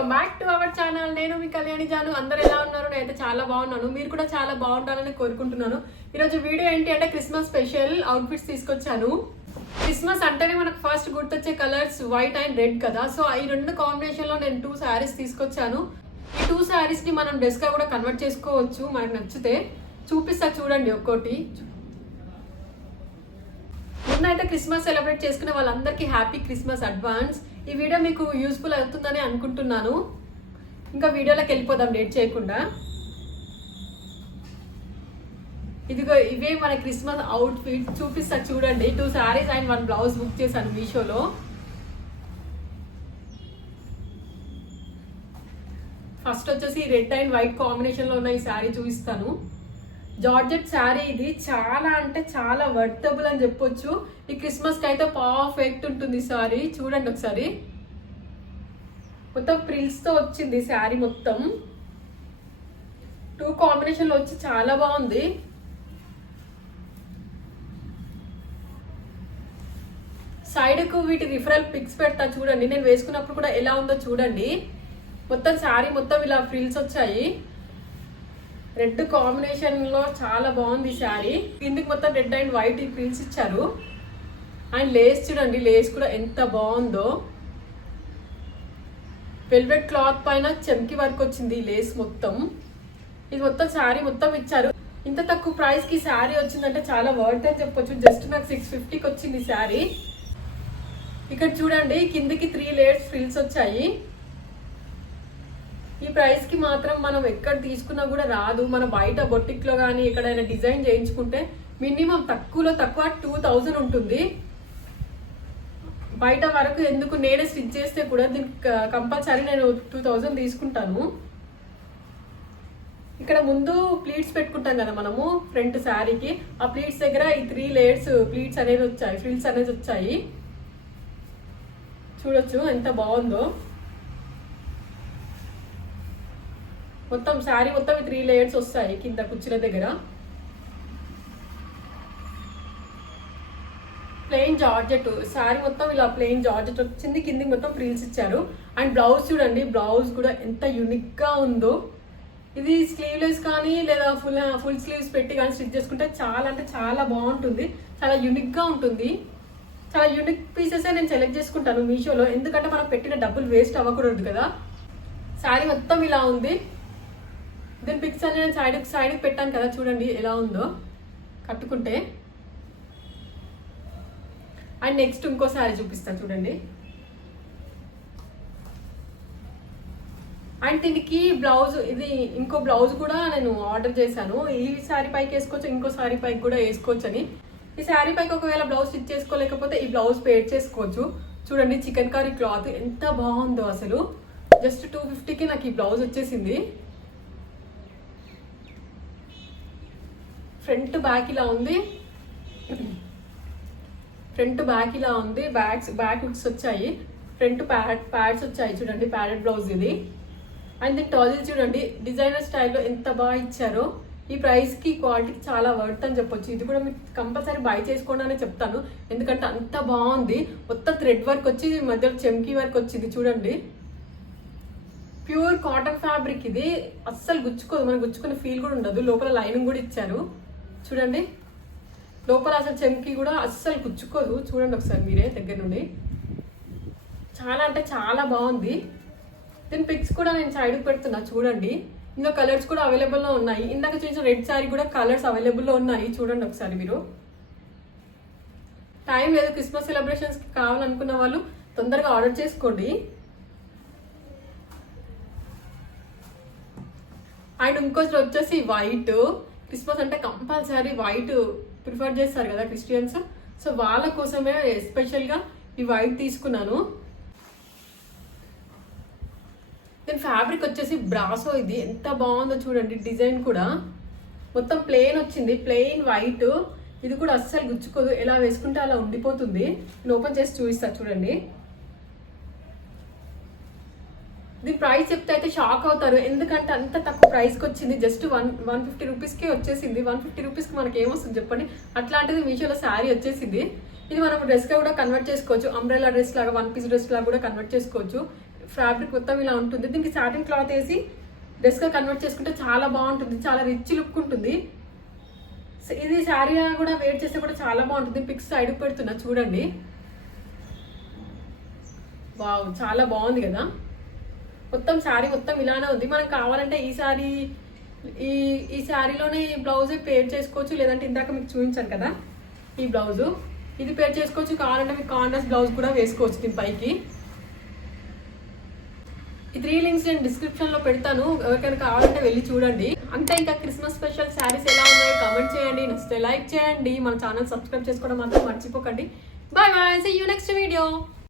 Welcome back to our channel. నేను మీ కళ్యాణి జాను. అందరు ఎలా ఉన్నారు? నేనైతే చాలా బాగున్నాను. మీరు కూడా చాలా బాగుండాలని కోరుకుంటున్నాను. ఈరోజు వీడియో ఏంటి అంటే క్రిస్మస్ స్పెషల్ అవుట్ఫిట్స్ తీసుకొచ్చాను. క్రిస్మస్ అంటేనే మనకు ఫస్ట్ గుర్తొచ్చే కలర్స్ వైట్ అండ్ రెడ్ కదా. సో ఈ రెండు కాంబినేషన్ లో నేను 2 శారీస్ తీసుకొచ్చాను. ఈ 2 శారీస్ ని మనం డ్రెస్ గా కూడా కన్వర్ట్ చేసుకోవచ్చు మనకు నచ్చితే. చూపిస్తా చూడండి ఒక్కోటి. ముందైతే క్రిస్మస్ సెలబ్రేట్ చేసుకునే వాళ్ళందరికీ హ్యాపీ క్రిస్మస్ అడ్వాన్స్. ఈ వీడియో మీకు యూస్ఫుల్ అవుతుందని అనుకుంటున్నాను. ఇంకా వీడియోలోకి వెళ్ళిపోదాం లేట్ చేయకుండా. ఇదిగో ఇవే మన క్రిస్మస్ అవుట్ఫిట్ చూపిస్తా చూడండి. 2 శారీస్ అండ్ 1 బ్లౌజ్ బుక్ చేశాను మీషోలో. ఫస్ట్ వచ్చేసి రెడ్ అండ్ వైట్ కాంబినేషన్ లో ఉన్న ఈ శారీ చూపిస్తాను. జార్జెట్ శారీ ఇది చాలా అంటే చాలా వర్తబుల్ అని చెప్పొచ్చు. ఈ క్రిస్మస్ కి అయితే పర్ఫెక్ట్ ఉంటుంది శారీ. చూడండి ఒకసారి, మొత్తం ప్రిల్స్ తో వచ్చింది శారీ. మొత్తం 2 కాంబినేషన్ లో వచ్చి చాలా బాగుంది. సైడ్ కు వీటి రిఫరల్ పిక్స్ పెడతా చూడండి. నేను వేసుకున్నప్పుడు కూడా ఎలా ఉందో చూడండి. మొత్తం శారీ మొత్తం ఇలా ఫ్రిల్స్ వచ్చాయి. రెడ్ కాంబినేషన్ లో చాలా బాగుంది శారీ. కిందికి మొత్తం రెడ్ అండ్ వైట్ ఈ ప్రింట్స్ ఇచ్చారు. అండ్ లేస్ చూడండి, లేస్ కూడా ఎంత బాగుందో. వెల్వెట్ క్లాత్ పైన చెమ్కి వర్క్ వచ్చింది ఈ లేస్ మొత్తం. ఇది మొత్తం శారీ మొత్తం ఇచ్చారు. ఇంత తక్కువ ప్రైస్ కి శారీ వచ్చిందంటే చాలా వర్త్ అని చెప్పొచ్చు. జస్ట్ నాకు 650కి వచ్చింది శారీ. ఇక్కడ చూడండి కిందికి 3 లేయర్స్ ఫ్రిల్స్ వచ్చాయి. ఈ ప్రైస్ కి మాత్రం మనం ఎక్కడ తీసుకున్నా కూడా రాదు. మన బయట బొటిక్ లో కానీ ఎక్కడైనా డిజైన్ చేయించుకుంటే మినిమం తక్కువలో తక్కువ 2000 ఉంటుంది. బయట వరకు ఎందుకు, నేనే స్టిచ్ చేస్తే కూడా దీనికి కంపల్సరీ నేను 2000 తీసుకుంటాను. ఇక్కడ ముందు ప్లీట్స్ పెట్టుకుంటాం కదా మనము ఫ్రంట్ శారీకి. ఆ ప్లీట్స్ దగ్గర ఈ 3 లేయర్స్ ప్లీట్స్ అనేది వచ్చాయి, ఫ్రిల్స్ అనేది వచ్చాయి. చూడొచ్చు ఎంత బాగుందో. మొత్తం శారీ మొత్తం 3 లేయర్స్ వస్తాయి కింద కుర్చీల దగ్గర. ప్లెయిన్ జార్జెట్ శారీ మొత్తం ఇలా ప్లెయిన్ జార్జెట్ వచ్చింది. కింది మొత్తం ఫ్రిల్స్ ఇచ్చారు. అండ్ బ్లౌజ్ చూడండి, బ్లౌజ్ కూడా ఎంత యూనిక్ గా ఉందో. ఇది స్లీవ్లెస్ కానీ లేదా ఫుల్ స్లీవ్స్ పెట్టి కానీ స్టిచ్ చేసుకుంటే చాలా అంటే చాలా బాగుంటుంది. చాలా యూనిక్ గా ఉంటుంది. చాలా యూనిక్ పీసెస్ నేను సెలెక్ట్ చేసుకుంటాను మీషోలో. ఎందుకంటే మనం పెట్టిన డబ్బులు వేస్ట్ అవ్వకూడదు కదా. శారీ మొత్తం ఇలా ఉంది. దీని పిక్స్ అన్ని నేను సైడ్కి పెట్టాను కదా, చూడండి ఎలా ఉందో కట్టుకుంటే. అండ్ నెక్స్ట్ ఇంకో శారీ చూపిస్తాను చూడండి. అండ్ దీనికి బ్లౌజ్, ఇది ఇంకో బ్లౌజ్ కూడా నేను ఆర్డర్ చేశాను. ఈ శారీ పైకి వేసుకోవచ్చు, ఇంకో శారీ పైకి కూడా వేసుకోవచ్చు అని. ఈ శారీ పైకి ఒకవేళ బ్లౌజ్ స్టిచ్ చేసుకోలేకపోతే ఈ బ్లౌజ్ పేర్ చేసుకోవచ్చు. చూడండి చికెన్ కర్రీ క్లాత్ ఎంత బాగుందో అసలు. జస్ట్ 250కి నాకు ఈ బ్లౌజ్ వచ్చేసింది. ఫ్రంట్ బ్యాక్ ఇలా ఉంది. ఫ్రంట్ బ్యాక్ ఇలా ఉంది. బ్యాక్ హుక్స్ వచ్చాయి. ఫ్రంట్ ప్యాడ్స్ వచ్చాయి చూడండి. ప్యాడెడ్ బ్లౌజ్ ఇది. అండ్ దీని టాజిల్ చూడండి డిజైనర్ స్టైల్లో ఎంత బాగా ఇచ్చారో. ఈ ప్రైస్ కి క్వాలిటీకి చాలా వర్త్ అని చెప్పొచ్చు. ఇది కూడా మీకు కంపల్సరీ బై చేసుకోండి అని చెప్తాను. ఎందుకంటే అంత బాగుంది. మొత్తం థ్రెడ్ వర్క్ వచ్చి మధ్యలో చెమ్కీ వర్క్ వచ్చింది చూడండి. ప్యూర్ కాటన్ ఫ్యాబ్రిక్ ఇది. అస్సలు గుచ్చుకోదు, మనకు గుచ్చుకునే ఫీల్ కూడా ఉండదు. లోపల లైనింగ్ కూడా ఇచ్చారు చూడండి. లోపల అసలు చెమ్కి కూడా అస్సలు గుచ్చుకోదు. చూడండి ఒకసారి మీరే దగ్గర నుండి. చాలా అంటే చాలా బాగుంది. దీని పిక్స్ కూడా నేను సైడ్కి పెడుతున్నా చూడండి. ఇందులో కలర్స్ కూడా అవైలబుల్లో ఉన్నాయి. ఇందాక చూసిన రెడ్ శారీ కూడా కలర్స్ అవైలబుల్లో ఉన్నాయి. చూడండి ఒకసారి మీరు. టైం లేదు, క్రిస్మస్ సెలబ్రేషన్స్కి కావాలనుకున్న వాళ్ళు తొందరగా ఆర్డర్ చేసుకోండి. అండ్ ఇంకోటి వచ్చేసి వైట్. క్రిస్మస్ అంటే కంపల్సరీ వైట్ ప్రిఫర్ చేస్తారు కదా క్రిస్టియన్స్. సో వాళ్ళ కోసమే ఎస్పెషల్గా ఈ వైట్ తీసుకున్నాను. దీని ఫ్యాబ్రిక్ వచ్చేసి బ్రాసో. ఇది ఎంత బాగుందో చూడండి. డిజైన్ కూడా మొత్తం ప్లెయిన్ వచ్చింది, ప్లెయిన్ వైట్. ఇది కూడా అస్సలు గుచ్చుకోదు, ఎలా వేసుకుంటే అలా ఉండిపోతుంది. నేను ఓపెన్ చేసి చూపిస్తా చూడండి. దీని ప్రైస్ చెప్తే అయితే షాక్ అవుతారు. ఎందుకంటే అంత తక్కువ ప్రైస్కి వచ్చింది. జస్ట్ 150 రూపీస్కే వచ్చేసింది. 150 రూపీస్కి మనకి ఏమొస్తుంది చెప్పండి. అట్లాంటిది మీషోలో శారీ వచ్చేసింది. ఇది మనం డ్రెస్గా కూడా కన్వర్ట్ చేసుకోవచ్చు. అంబ్రెలా డ్రెస్ లాగా, 1 పీస్ డ్రెస్ లాగా కూడా కన్వర్ట్ చేసుకోవచ్చు. ఫ్యాబ్రిక్ మొత్తం ఇలా ఉంటుంది. దీనికి సాటిన్ క్లాత్ వేసి డ్రెస్గా కన్వర్ట్ చేసుకుంటే చాలా బాగుంటుంది, చాలా రిచ్ లుక్ ఉంటుంది. ఇది శారీ కూడా వేర్ చేస్తే కూడా చాలా బాగుంటుంది. పిక్స్ సైడ్కి పెడుతున్నా చూడండి. వావ్, చాలా బాగుంది కదా. మొత్తం శారీ మొత్తం ఇలానే ఉంది. మనకు కావాలంటే ఈ శారీ ఈ శారీలోనే ఈ బ్లౌజ్ పేర్ చేసుకోవచ్చు, లేదంటే ఇందాక మీకు చూపించాను కదా ఈ బ్లౌజు, ఇది పేర్ చేసుకోవచ్చు. కావాలంటే మీకు కాంట్రాస్ట్ బ్లౌజ్ కూడా వేసుకోవచ్చు దీని పైకి. ఈ 3 లింక్స్ నేను డిస్క్రిప్షన్లో పెడతాను, ఎవరికైనా కావాలంటే వెళ్ళి చూడండి. అంతే, ఇంకా క్రిస్మస్ స్పెషల్ శారీస్ ఎలా ఉన్నాయో కామెంట్ చేయండి, నచ్చితే లైక్ చేయండి, మన ఛానల్ సబ్స్క్రైబ్ చేసుకోవడం మాత్రం మర్చిపోకండి. Bye bye, see you next video.